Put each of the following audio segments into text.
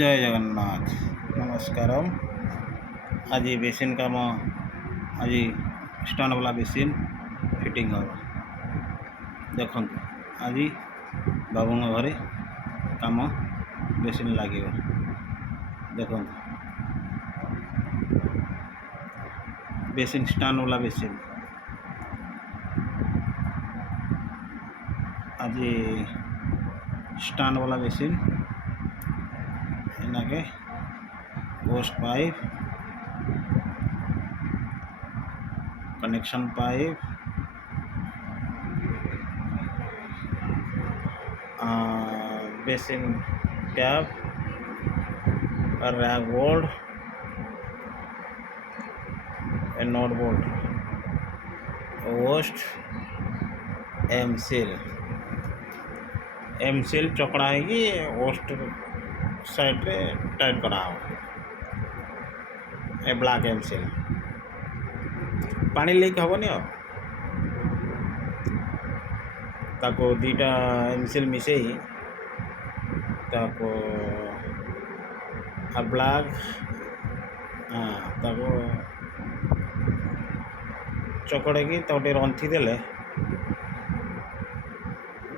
जय जगन्नाथ नमस्कार। आज बेसिन काम आज स्टैंड वाला बेसिन फिटिंग हम देखो। आज बाबू घरे काम बेसिन लगे देखो। बेसिन स्टैंड वाला बेसिन आज स्टैंड वाला बेसिन इनके hose pipe connection pipe basin tap rack bolt nut bolt hose M seal चकड़ा है होस्ट साइड रे टाइट करा ए ब्लैक एम सील पानी लीक हेनी ताको दीटा एम सील मिसे ताको ब्लैक ताको चकड़े की रंथी देले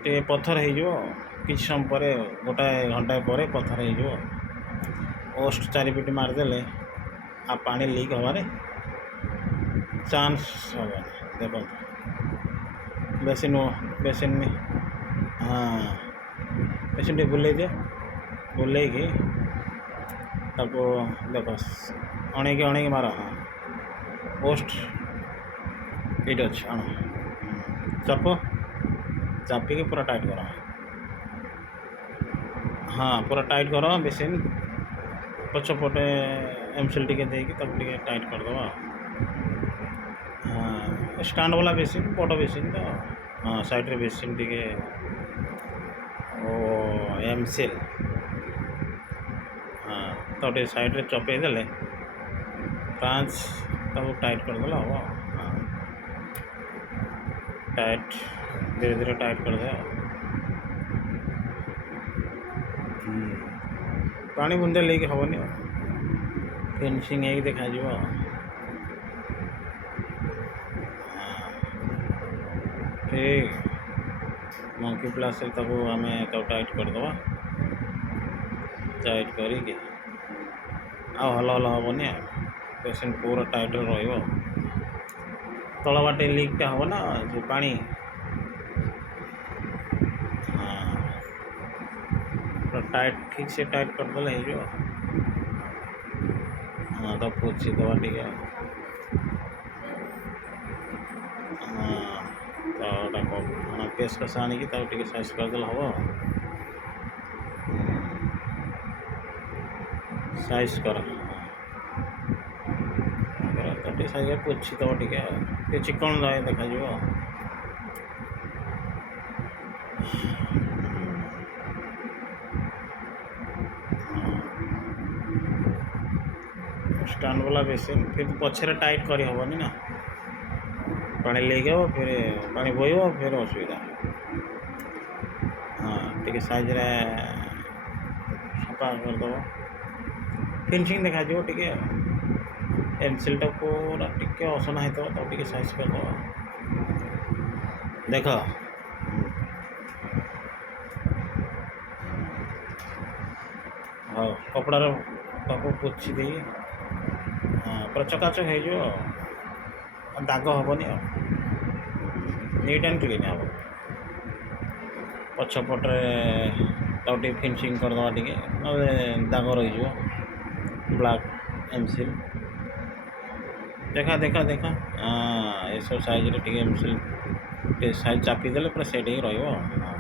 टे पत्थर हो कि समय पर गोटाए घंटा पर पत्थर हो ओस्ट चारिपिट मारदेले आ पानी लीक हबार चांस हम देखो। बेसिन बेसिन हाँ बेसिन टे बुले दिए बुले देख अणेक मार हाँ पोस्ट ये अच्छे अण चाप चापिकी पूरा टाइट कर हाँ पूरा टाइट कर बेसिन पछपटे एमसील टी टाइट करदे। हाँ स्टैंड वाला बेसिन बड़ बेसिन तो हाँ साइड बेसिन टी एमसील हाँ तो साइड रे चपे देले पाँच तब टाइट करदे हम हाँ टाइट धीरे धीरे टाइट कर दे पानी बुंदे लेके हेनी फिनिशिंग है देखा ठीक मंकी प्लास आम टाइट करदे टाइट करी हल हल हेनी पेसेंट पूरा टाइट तल बाटे लीकटा हम ना जो पानी हाँ टाइट ठीक से टाइट करदे हो हाँ तो पोछि दवा टे हाँ तो पेस्ट कस आनिकी टे साइज करदे हम साइज कर साइज पोछि दब टे चिकन देखा स्टैंड वाला बेसिन फिर पछे टाइट कर हेनी ना पानी लीक हो फिर पानी बोईब फिर असुविधा हाँ टे साइज रे सफा करदे फिनिशिंग देखा टे एमसील टा पूरा टिके असना होता तो टे साइज कर देख हाँ कपड़ार पोछि दे हाँ पूरा चकाचक हो दाग हेनी नीट एंड क्लीन हम पछपटे तो फिनिशिंग करदे टे दाग रही ब्लैक एमसील देखा देखा देखा हाँ ये सब साइज रे एमसील साइज चापी देले पूरा सेट ही रही हाँ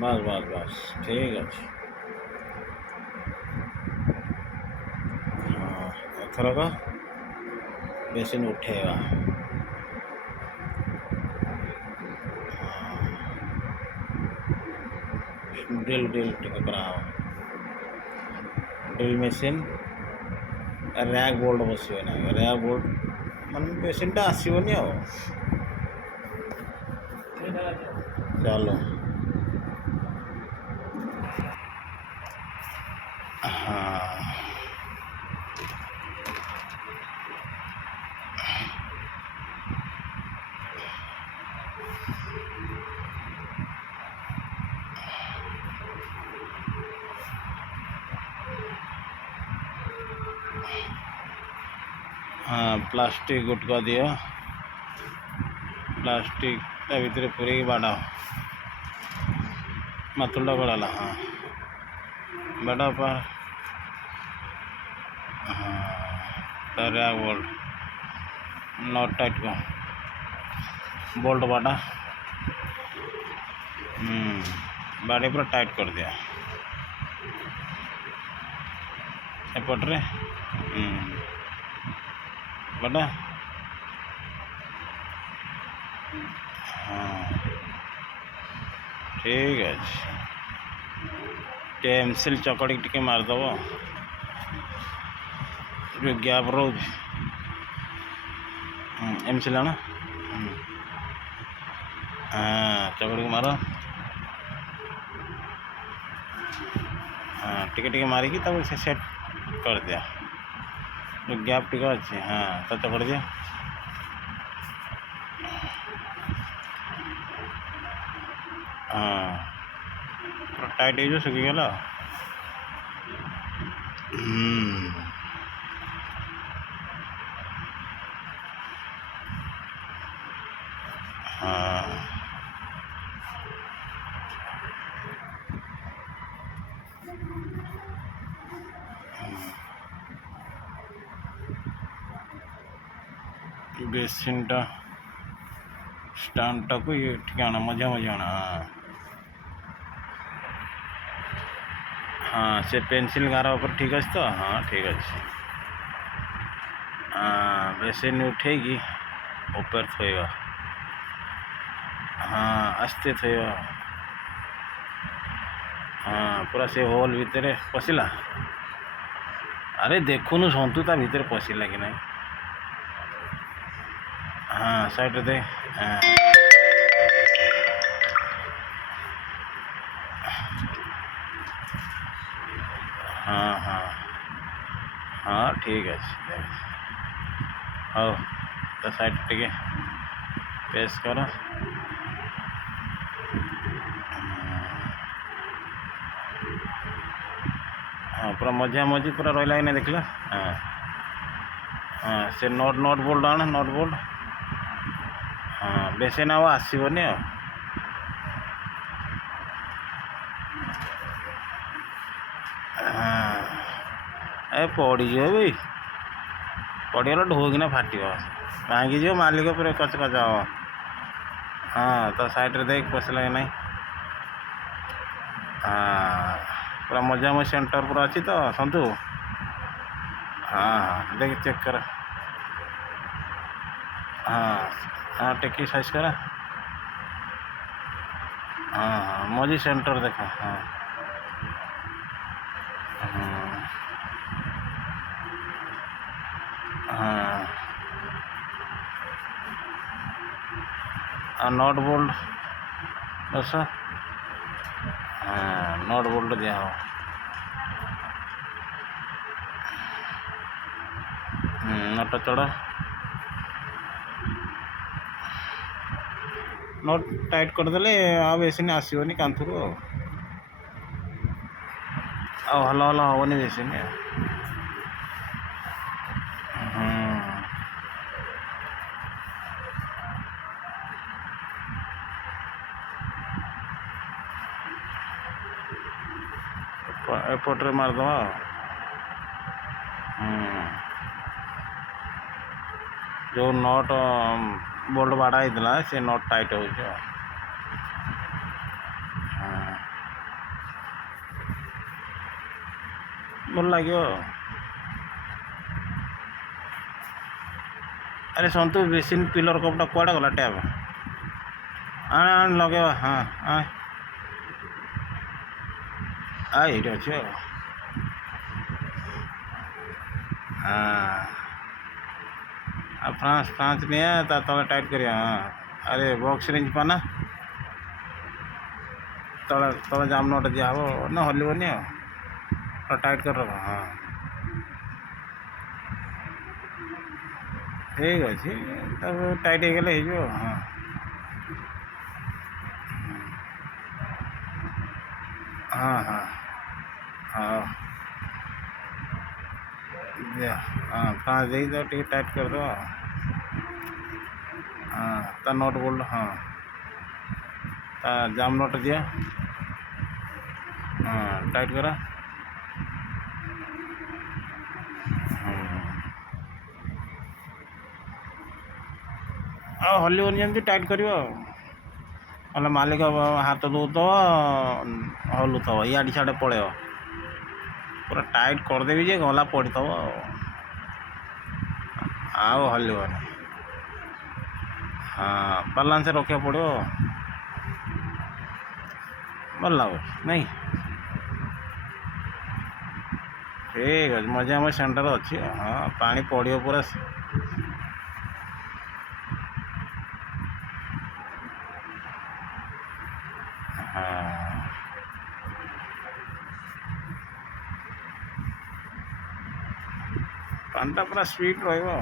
बस बस बस ठीक अच्छे हाँ एथरक बेसिन उठेगा ड्रिल ड्रिल टे ड्रिल मशीन रैक बोल्ट बस ना रैक बोल्ट मान बेसिनटा आसोनी चलो हाँ हाँ प्लास्टिक गुटका दियो प्लास्टिक भितर पूरे बाड़ा मतुलटा गला हाँ बाड़ा पर हाँ बोल्ट नॉट टाइट को बोल्ट बाड़ा बाड़ी पूरा टाइट कर दिया एपट्रे बाड़ा हाँ ठीक है एमसील चकड़ी टिके मारदेव जो गैप रोज एमसील आना हाँ चकड़ी को मार हाँ टिके टिके मारिकी तब से सेट कर दिया जो गैप टिके अच्छे हाँ तो चकड़ दिया हाँ टाइट हो सुखीगला हाँ बेसिन स्टैंड को ये ठिकाना मजा मजा आना हाँ से पेंसिल गारा ऊपर ठीक अच्छे तो हाँ ठीक अच्छे हाँ बेसिन उठेगी ऊपर थोएगा हाँ आस्ते थोएगा हाँ पूरा से होल भितर पशिला अरे देखुनु सन्तु ता भितर पशिला कि नहीं हाँ साइड दे हाँ हाँ हाँ हाँ ठीक है हाँ तो साइड टिके पेश कर हाँ पूरा मझा मझी पूरा रहा कि देखला हाँ हाँ से नट नट बोल्ट आना नट बोल्ट हाँ बेस ना आसबनी हाँ ए पड़ीज भाई पड़गला ढोकिना फाट भांगी मालिक पूरा कच कच हम हाँ तो साइड देख पशिला कि नहीं हाँ पूरा मजा मज सेंटर पूरा अच्छी तो सन्तु हाँ हाँ देख चेक कर हाँ हाँ टेकी साइज कर हाँ हाँ मझी सेंटर देखो हाँ हाँ हाँ नट बोल्ट बस हाँ नट बोल्ट दिया हो नट चढ़ नट टाइट करदे आ बेसिन आसोनी कांथरू हल हल हेनी बेसिन एपट्रे मारदे जो नट बोल्ट बाड़ा होता से नट टाइट हो भल लगे अरे सन्तु बेसिन पिलर कपटा कड़ा गला टैप आने आने लगे हाँ हाँ ये अच्छे हाँ फ्रांस फ्रांस नहीं तले टाइट करिया हाँ अरे बॉक्स रेंज पाना तले तले जाम नट दिया हम ना हलबनी टाइट कर रख हाँ ठीक अच्छे तब टाइट हो गले हाँ हाँ हाँ हाँ हाँ फ्रांस दे दो टे टाइट कर दो हाँ ता नट बोल्ट हाँ ता जाम नट दिया हाँ टाइट करा ଆଉ ହଲିବନି ଯେମିତି ଟାଇଟ୍ କରିବ ଆଉ ନହେଲେ ମାଲିକ ହାତ ଦେଉଥିବ ହଲୁଥିବ ଇଆଡ଼େ ସିଆଡ଼େ ପଳେଇବ ପୁରା ଟାଇଟ୍ କରିଦେବି ଯେ ଗଲା ପଡ଼ିଥିବ ଆଉ ହଲିବନି ହଁ ବାଲାନ୍ସ ରଖିବାକୁ ପଡ଼ିବ ଭଲ ଲାଗୁଛି ନାଇଁ ଠିକ୍ ଅଛି ମଝିଆ ମଝି ସେଣ୍ଟର ଅଛି ହଁ ପାଣି ପଡ଼ିବ ପୁରା ହଁ ପାଣିଟା ପୁରା ସ୍ପିଡ୍ ରହିବ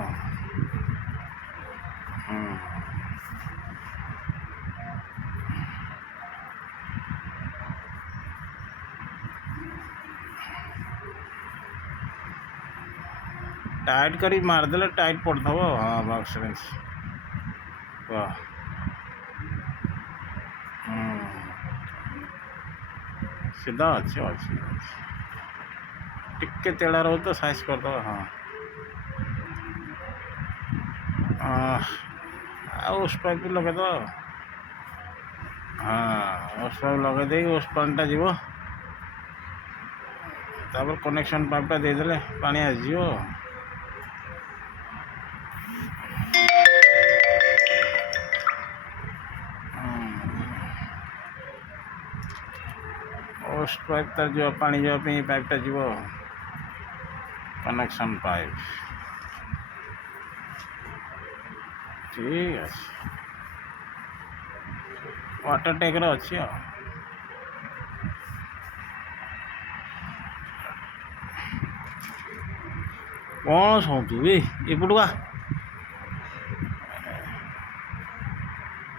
टाइट कर मारदेले टाइट पड़थव हाँ बॉक्स रेंच वाह सीधा अच्छे अच्छे टिके तेड़ा रो तो साइज करदे हाँ उस पाइप भी लगे दो हाँ उस पाइप लगे दे उस पानीटा जीव तापर कनेक्शन पाइपटा देदेले पानी आसीजिव उस पाइप तार जो पानी जावाई पाइपटा जीव कनेक्शन पाइप ठीक अच्छे वाटर टैंक अच्छी कौन शोचु एपटुआ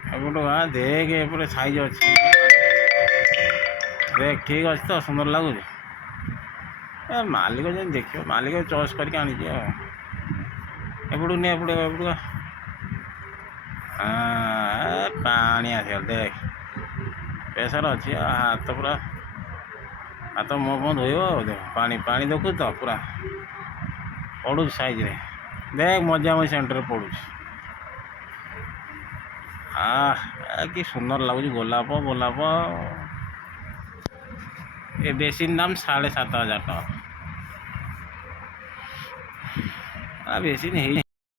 एपटुआ देख एपटे साइज अच्छी देख ठीक अच्छे तो सुंदर लगुच मालिक जब देख मालिक चॉइस करके आनी एपटू नहीं एपटुआ हाँ पानी आस देख प्रेसर अच्छी हाथ पूरा हाथ मुँह मुँह धोब देख पानी पानी देखु तो पूरा पड़ू साइज रे देख मजा मजी सेंटर पड़ू कि सुंदर लगुच गोलाप गोलाप ये बेसिन दाम 7,500 टका बेसिन है।